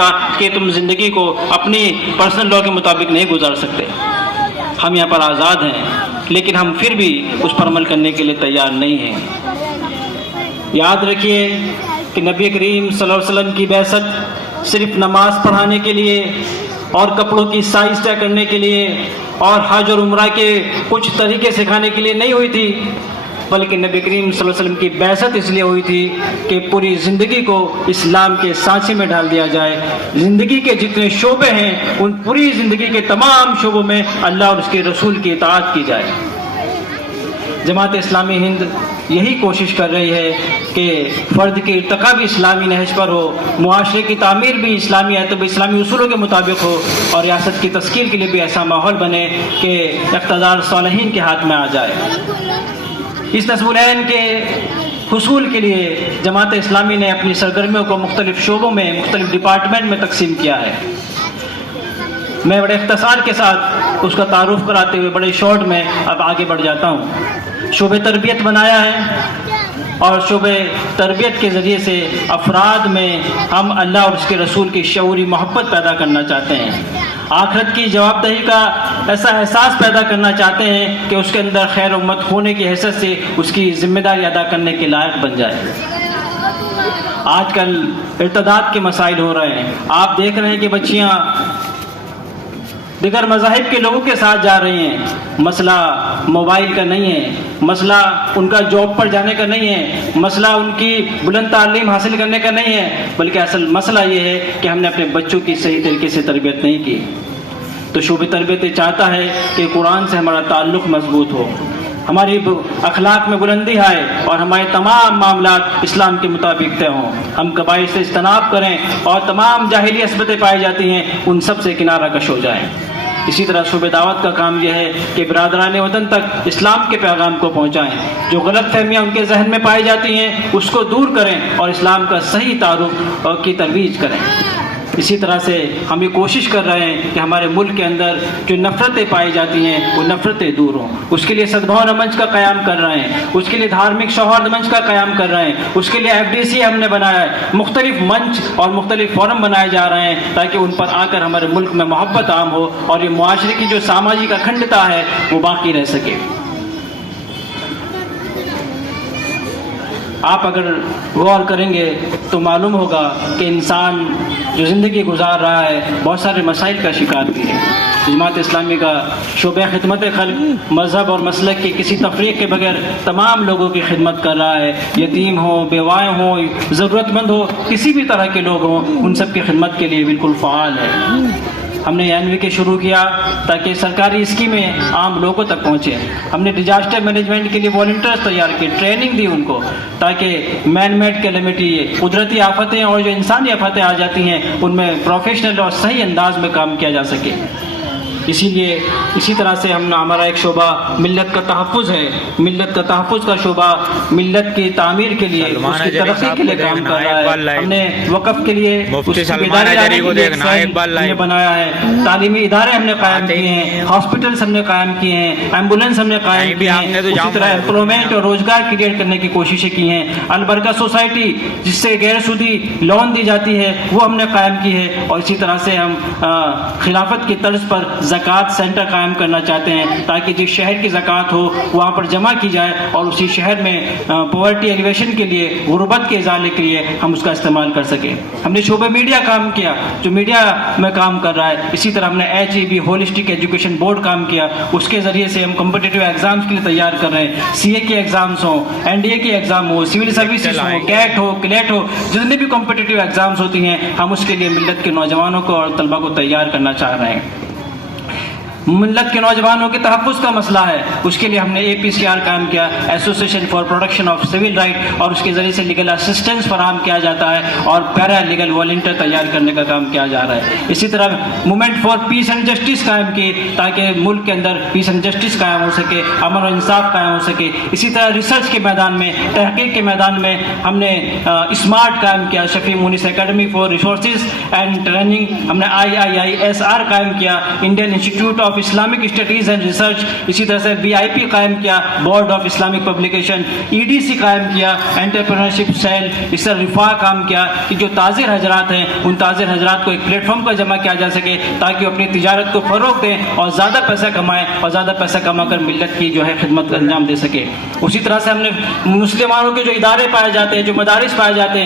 سکتا کہ تم زندگی کو اپنی پرسنل لا کے مطابق نہیں گزار سکتے. ہم یہاں پر آزاد ہیں لیکن ہم پھر بھی اس پر عمل کرنے کے لیے تیار نہیں ہیں. یاد رکھیے کہ نبی کریم صلی اللہ علیہ وسلم کی بعثت صرف نماز پڑھانے کے لیے اور کپڑوں کی سائز طے کرنے کے لیے اور حج اور عمرہ کے کچھ طریقے سکھانے کے لیے نہیں ہوئی تھی، بلکہ نبی کریم صلی اللہ علیہ وسلم کی بعثت اس لیے ہوئی تھی کہ پوری زندگی کو اسلام کے سانچے میں ڈال دیا جائے. زندگی کے جتنے شعبے ہیں ان پوری زندگی کے تمام شعبوں میں اللہ اور اس کے رسول کی اطاعت کی جائے. جماعت اسلامی ہند یہی کوشش کر رہی ہے کہ فرد کی ارتقا بھی اسلامی نہج پر ہو، معاشرے کی تعمیر بھی اسلامی اسلامی اصولوں کے مطابق ہو، اور ریاست کی تشکیل کے لیے بھی ایسا ماحول بنے کہ اقتدار صالحین کے ہاتھ میں آ جائے. اس نصب العین کے حصول کے لیے جماعت اسلامی نے اپنی سرگرمیوں کو مختلف شعبوں میں مختلف ڈپارٹمنٹ میں تقسیم کیا ہے. میں بڑے اختصار کے ساتھ اس کا تعارف کراتے ہوئے بڑے شارٹ میں اب آگے بڑھ جاتا ہوں. شعبہ تربیت بنایا ہے اور شعبہ تربیت کے ذریعے سے افراد میں ہم اللہ اور اس کے رسول کی شعوری محبت پیدا کرنا چاہتے ہیں. آخرت کی جواب دہی کا ایسا احساس پیدا کرنا چاہتے ہیں کہ اس کے اندر خیر امت ہونے کی حیثیت سے اس کی ذمہ داری ادا کرنے کے لائق بن جائے. آج کل ارتداد کے مسائل ہو رہے ہیں. آپ دیکھ رہے ہیں کہ بچیاں دیگر مذاہب کے لوگوں کے ساتھ جا رہی ہیں. مسئلہ موبائل کا نہیں ہے، مسئلہ ان کا جاب پر جانے کا نہیں ہے، مسئلہ ان کی بلند تعلیم حاصل کرنے کا نہیں ہے، بلکہ اصل مسئلہ یہ ہے کہ ہم نے اپنے بچوں کی صحیح طریقے سے تربیت نہیں کی. تو شعبہ تربیت چاہتا ہے کہ قرآن سے ہمارا تعلق مضبوط ہو، ہماری اخلاق میں بلندی آئے اور ہمارے تمام معاملات اسلام کے مطابق طے ہوں. ہم کبائر سے اجتناب کریں اور تمام جاہلی نسبتیں پائی جاتی ہیں ان سب سے کنارہ کش ہو جائیں. اسی طرح شعبہ دعوت کا کام یہ ہے کہ برادران وطن تک اسلام کے پیغام کو پہنچائیں. جو غلط فہمیاں ان کے ذہن میں پائی جاتی ہیں اس کو دور کریں اور اسلام کا صحیح تعارف کی ترویج کریں. اسی طرح سے ہم یہ کوشش کر رہے ہیں کہ ہمارے ملک کے اندر جو نفرتیں پائی جاتی ہیں وہ نفرتیں دور ہوں. اس کے لیے سدبھاؤنا منچ کا قیام کر رہے ہیں، اس کے لیے دھارمک سوہارد منچ کا قیام کر رہے ہیں، اس کے لیے FDC ہم نے بنایا ہے. مختلف منچ اور مختلف فورم بنائے جا رہے ہیں تاکہ ان پر آ کر ہمارے ملک میں محبت عام ہو اور یہ معاشرے کی جو سماجی اکھنڈتا ہے وہ باقی رہ سکے. آپ اگر غور کریں گے تو معلوم ہوگا کہ انسان جو زندگی گزار رہا ہے بہت سارے مسائل کا شکار بھی ہے. جماعت اسلامی کا شعبہ خدمت خلق مذہب اور مسلک کے کسی تفریق کے بغیر تمام لوگوں کی خدمت کر رہا ہے. یتیم ہوں، بیوائیں ہوں، ضرورت مند ہو، کسی بھی طرح کے لوگ ہوں، ان سب کی خدمت کے لیے بالکل فعال ہے. ہم نے NVK شروع کیا تاکہ سرکاری اسکیمیں عام لوگوں تک پہنچے. ہم نے ڈیزاسٹر مینجمنٹ کے لیے والنٹیئرز تیار کیے، ٹریننگ دی ان کو تاکہ مین میڈ کیلمٹی قدرتی آفتیں اور جو انسانی آفتیں آ جاتی ہیں ان میں پروفیشنل اور صحیح انداز میں کام کیا جا سکے. اسی طرح سے ہمارا ایک شعبہ ملت کا تحفظ ہے. ملت کا تحفظ کا شعبہ ملت کی تعمیر کے لیے، اس کی ترقی کے لیے کام کر رہا ہے. ہم نے وقف کے لیے بنایا ہے، تعلیمی ادارے ہم نے قائم کیے ہیں، ہاسپٹلس ہم نے قائم کیے ہیں، ایمبولینس ہم نے قائم کیے ہیں. اسی طرح امپلائمنٹ اور روزگار کریٹ کرنے کی کوششیں کی ہیں. البرکہ سوسائٹی جس سے غیر سودی لون دی جاتی ہے وہ ہم نے قائم کی ہے. اور اسی طرح سے ہم خلافت کی طرز پر زکوٰۃ سینٹر قائم کرنا چاہتے ہیں تاکہ جس شہر کی زکوٰۃ ہو وہاں پر جمع کی جائے اور اسی شہر میں پاورٹی ایلیویشن کے لیے، غربت کے ازالے کے لیے ہم اس کا استعمال کر سکیں. ہم نے شعبہ میڈیا کام کیا جو میڈیا میں کام کر رہا ہے. اسی طرح ہم نے HEB ہولسٹک ایجوکیشن بورڈ کام کیا، اس کے ذریعے سے ہم کمپٹیٹیو ایگزامز کے لیے تیار کر رہے ہیں. CA کے ایگزامز ہوں، NDA کے ایگزام ہو، سول سروسز ہو، CAT ہو، CLAT ہو، جتنے بھی کمپٹیٹیو ایگزامز ہوتی ہیں ہم اس کے لیے ملت کے نوجوانوں کو اور طلبہ کو تیار کرنا چاہ رہے ہیں. ملت کے نوجوانوں کے تحفظ کا مسئلہ ہے، اس کے لیے ہم نے APCR قائم کیا، association for protection of civil right, اور اس کے ذریعے سے لیگل اسسٹنس فراہم کیا جاتا ہے اور پیرا لیگل والنٹیئر تیار کرنے کا کام کیا جا رہا ہے. اسی طرح movement for piece and justice قائم کی تاکہ ملک کے اندر پیس اینڈ جسٹس قائم ہو سکے، امن و انصاف قائم ہو سکے. اسی طرح ریسرچ کے میدان میں، تحقیق کے میدان میں ہم نے اسمارٹ قائم کیا، شفیع مونس academy for resources and training. ہم نے IIISR قائم کیا، Indian institute of Islamic studies and research, اسی طرح سے BIP قائم کیا، board of Islamic publication, EDC قائم کیا، انٹرپرینورشپ سیل، اس طرح رفاع کام کیا کہ جو تاجر حضرات ہیں ان تاجر حضرات کو ایک پلیٹ فارم پر جمع کیا جا سکے تاکہ وہ اپنی تجارت کو فروغ دیں اور زیادہ پیسہ کمائیں اور زیادہ پیسہ کما کر ملت کی جو ہے خدمت انجام دے سکے۔ اسی طرح سے ہم نے مسلمانوں کے جو ادارے پائے جاتے ہیں، جو مدارس پائے جاتے ہیں،